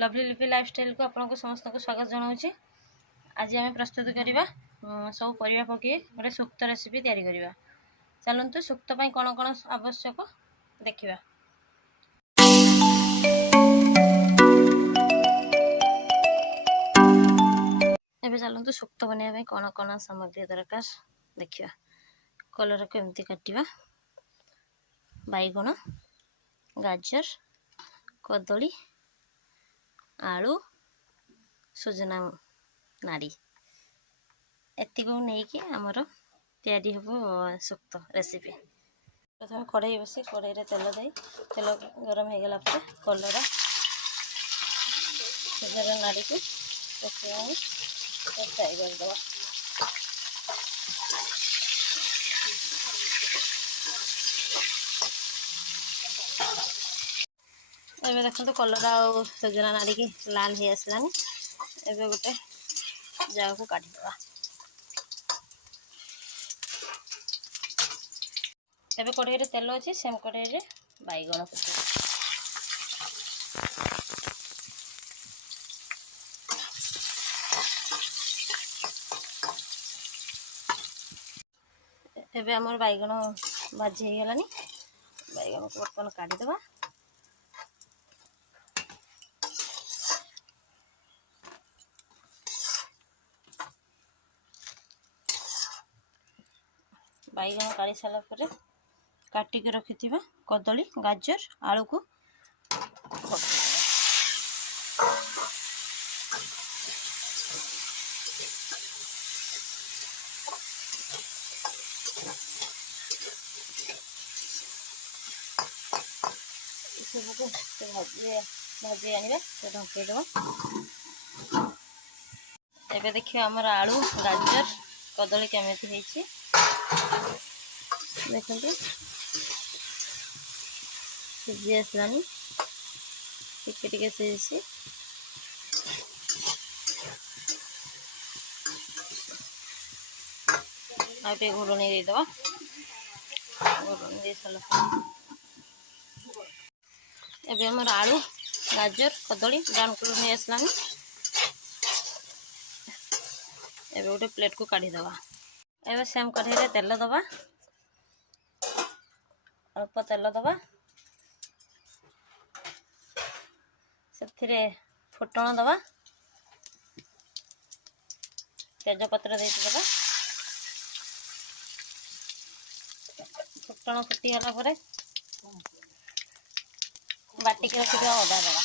Lovely लिपि lifestyle को आपको समस्त को स्वागत जनाऊँ। आज आम प्रस्तुत करवा सब परिया पकई गोटे सुक्त रेसिपी तैयारी करवा। चलतु सुक्त कौन कौन आवश्यक देखा। एबे चलतु सुक्त बनवाई कौन कौन सामग्री दरकार देखा। कलर को एमती काटिबा, बैगण, गाजर, कदली, आलू, सुजना नाड़ी एति को नहीं कि आमर तैयारी हम सुक्त रेसिपी। प्रथम कढ़ाई बसी कढ़ाई रे तेल दे तेल गरम हो गला कलरा सुजना नाड़ी को फ्राई करदे। एबे देखो कलरा और सजना नाड़ी की लाल हो आसलानी। एबे गोटे जगह को काटिदेवा। एबे कढ़ाई रे तेल अच्छी सेम कढ़ाई रे बैगण पकेଇବା। एबे हमर बैगण भाजी हो गलानी। बैगण को बर्तन काटिदेवा। बैगण काढ़ी सारा पर काटिक रखि कदली, गाजर, आलू को सबको भाजी आने ढंकईदेव। एबे देखिए आमर आलू, गाजर, कदली केमिति होइछि देखते सिझी आसलानी। टिके टिके सिझी आटे घोड़नी देदेवा। घोड़नी दे सारा एबे हमर आलू, गाजर, कदली ब्राउन कलर नहीं आसलानी। एबे गोटे प्लेट को काढ़ी दवा। एबे सेम कढ़ाई रे तेल दवा, अल्प तेल दवा, से फुटण दवा, तेजपत्र देवा। फुटण फुटीगला पर बाटिक रखिथिबा अदा दवा।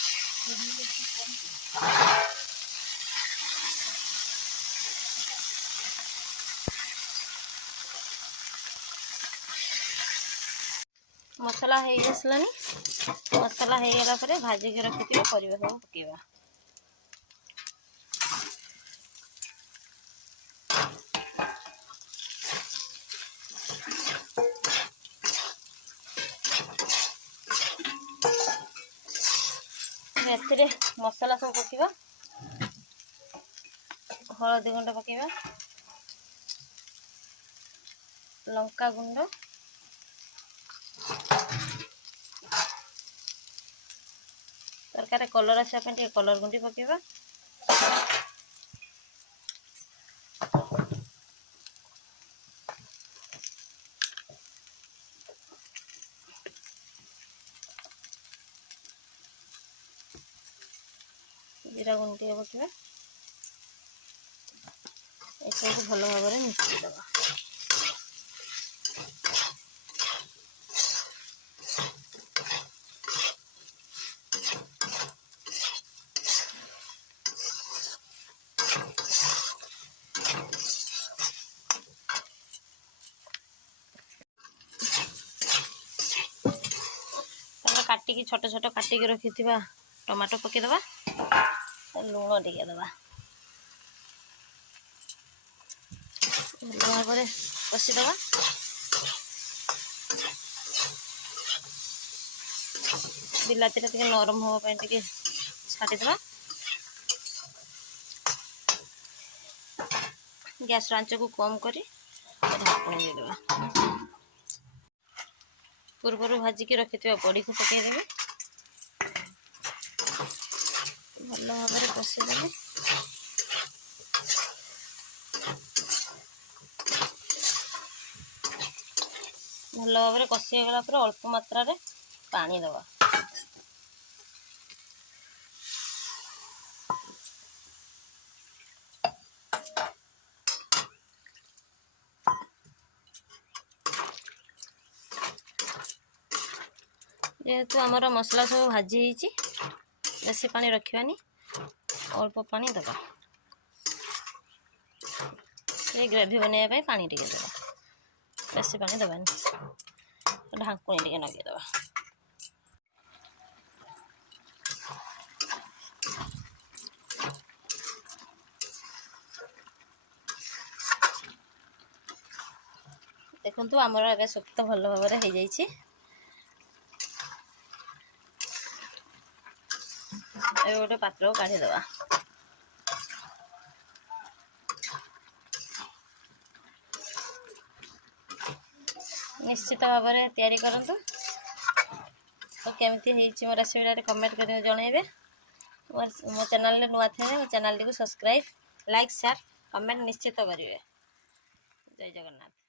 मसला हो आसलानी। मसला हो गला पर भाजिक रखिथिबा परिबा सब पकेଇବା। एथिरे मसला सब पकेଇବା। हळदी गुंड पकेଇବା, लंका गुंड, तरकारी कलर आसा कलर गुंडी पकेଇବା, जीरा गुंडी पकेଇବା। सब भल भाव में मिसई दवा। काटिकी छोट छोट काटिक रखि टमाटो पकेदवा। लूण टिके दवा। भल भाव में कषिदवा। बिलाती नरम हाँपाई छाड़ीदवा। गैस आंच को कम कर ढाकण देदेवा। पूर्व भाजिकी रखि बड़ी को पकईदेवी। ଭଲ ଭାବରେ କଷିଦେବେ। ଭଲ ଭାବରେ କଷି ହେଇଗଲା ପରେ ଅଳ୍ପ ମାତ୍ରାରେ ପାଣି ଦେବା। ଯେହେତୁ ଆମର ମସଲା ସବୁ ଭାଜି ହେଇଛି, ବେଶୀ ପାଣି ରଖିବାନି, ଅଳ୍ପ ପାଣି ଦେବା। ଏ ଗ୍ରେଭି ବନେଇବା ପାଇଁ ପାଣି ଟିକେ ଦେବା, ବେଶୀ ପାଣି ଦେବାନି। ଢାଙ୍କୁଣି ଟିକେ ଲଗେଇଦେବା। ଦେଖନ୍ତୁ ଆମର ଏବେ ସୁପ୍ତ ଭଲ ଭାବରେ ହେଇଯାଇଛି। ଏବେ ଗୋଟେ ପାତ୍ରକୁ କାଢ଼ିଦେବା। ନିଶ୍ଚିତ ଭାବରେ ତିଆରି କରନ୍ତୁ। ତ କେମିତି ହେଇଛି ମୋ ରେସିପିଟା କମେଣ୍ଟ କରି ଜଣାଇବେ। ମୋ ଚ୍ୟାନେଲରେ ନୂଆ ଥିଲେ ମୋ ଚ୍ୟାନେଲଟିକୁ ସବସ୍କ୍ରାଇବ୍, ଲାଇକ୍, ସେୟାର, କମେଣ୍ଟ ନିଶ୍ଚିତ କରିବେ। ଜୟ ଜଗନ୍ନାଥ।